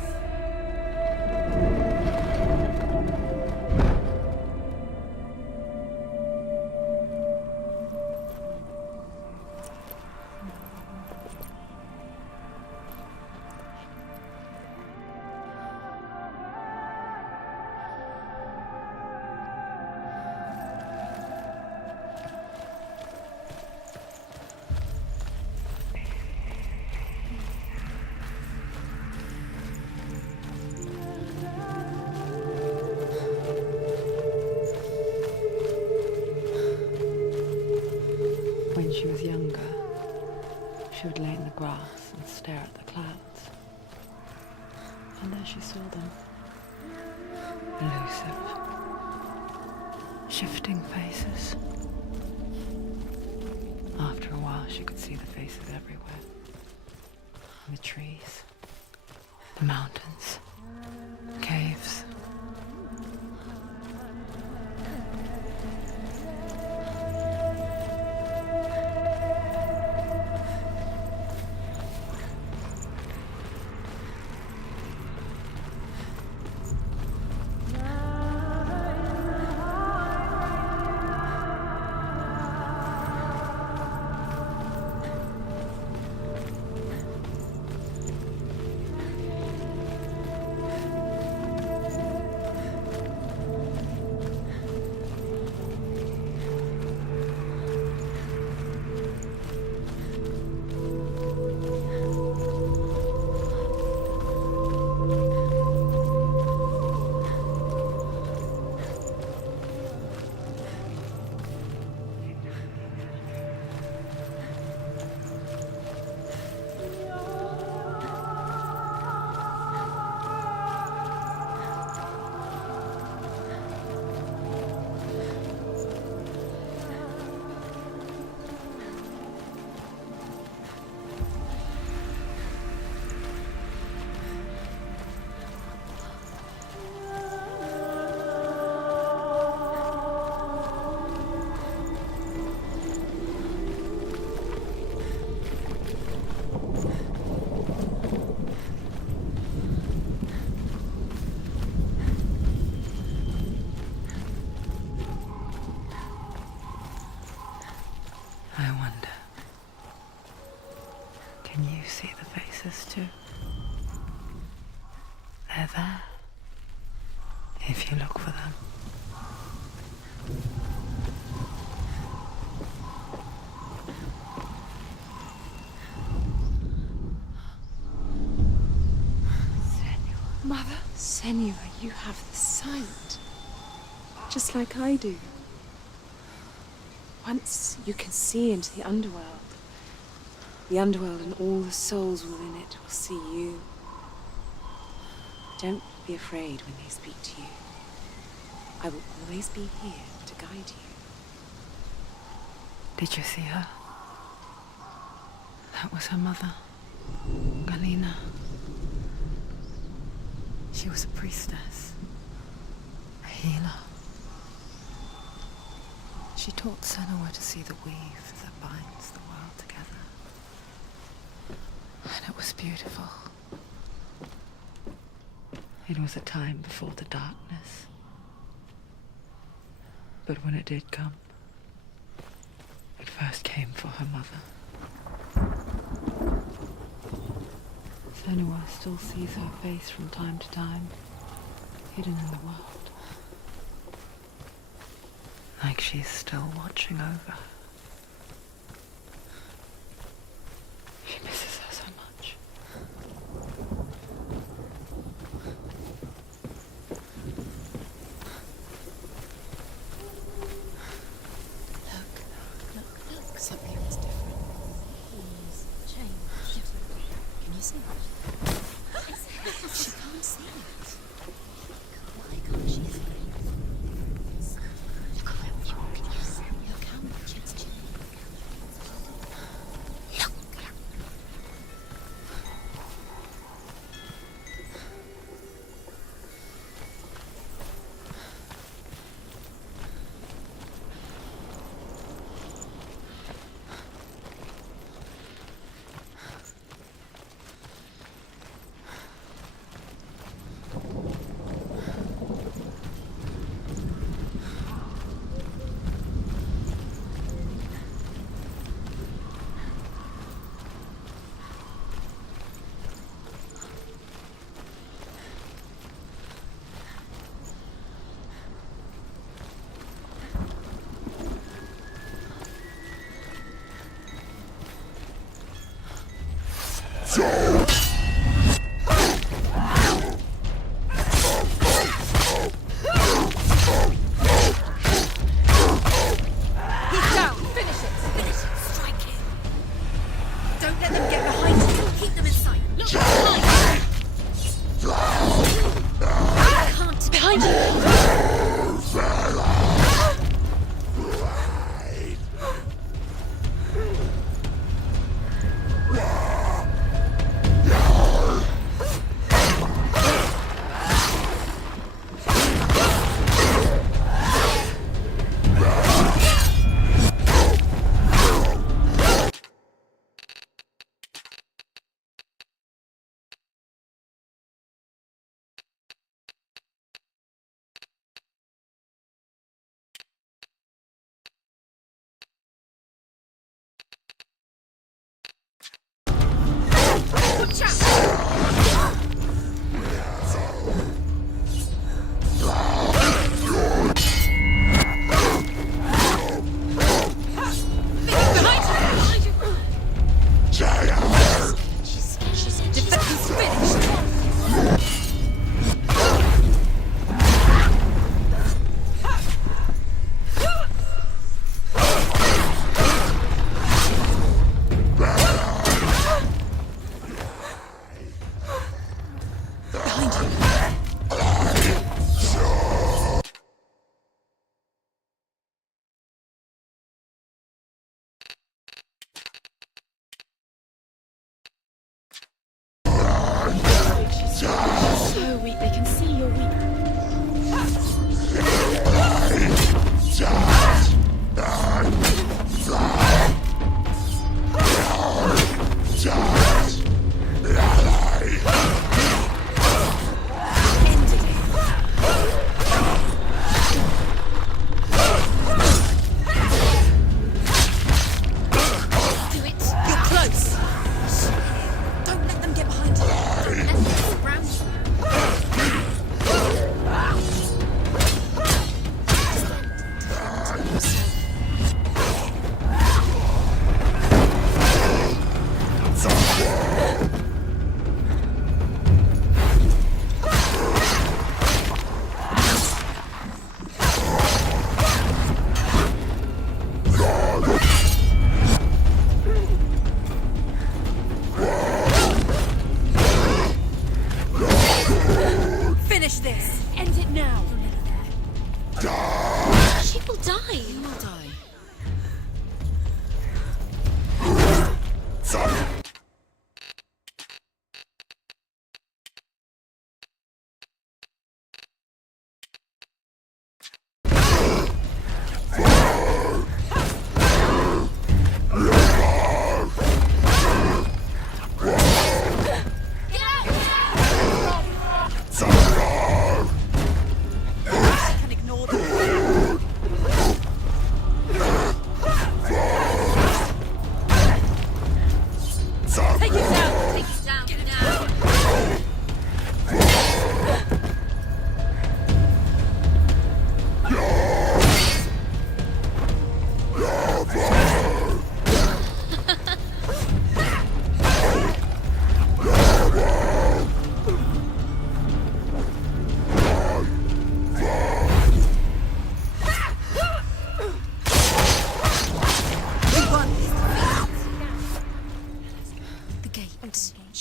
When she was younger, she would lay in the grass and stare at the clouds. And there she saw them. Elusive. Shifting faces. After a while, she could see the faces everywhere. In the trees, the mountains, caves. I wonder, can you see the faces too? They're there, if you look for them. Mother? Senua, you have the sight. Just like I do. Once you can see into the underworld and all the souls within it will see you. Don't be afraid when they speak to you. I will always be here to guide you. Did you see her? That was her mother, Galina. She was a priestess, a healer. She taught Senua to see the weave that binds the world together. And it was beautiful. It was a time before the darkness. But when it did come, it first came for her mother. Senua still sees her face from time to time, hidden in the world. Like she's still watching over her. She misses her so much. Look, something is different. Things change. Can you see it? She can't see it. Why can't she see it? Your camera just changed.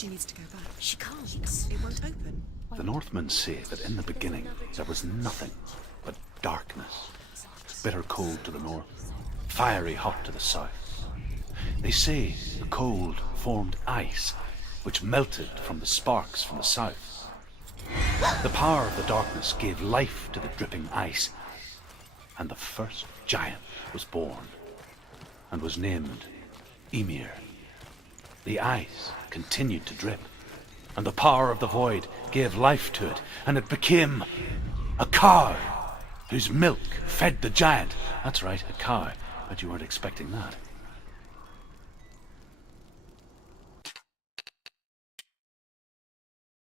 She needs to go back. She can't. It won't open. The Northmen say that in the beginning there was nothing but darkness. Bitter cold to the north, fiery hot to the south. They say the cold formed ice, which melted from the sparks from the south. The power of the darkness gave life to the dripping ice, and the first giant was born, and was named Ymir. The ice continued to drip, and the power of the void gave life to it, and it became a cow, whose milk fed the giant. That's right, a cow. Bet you weren't expecting that.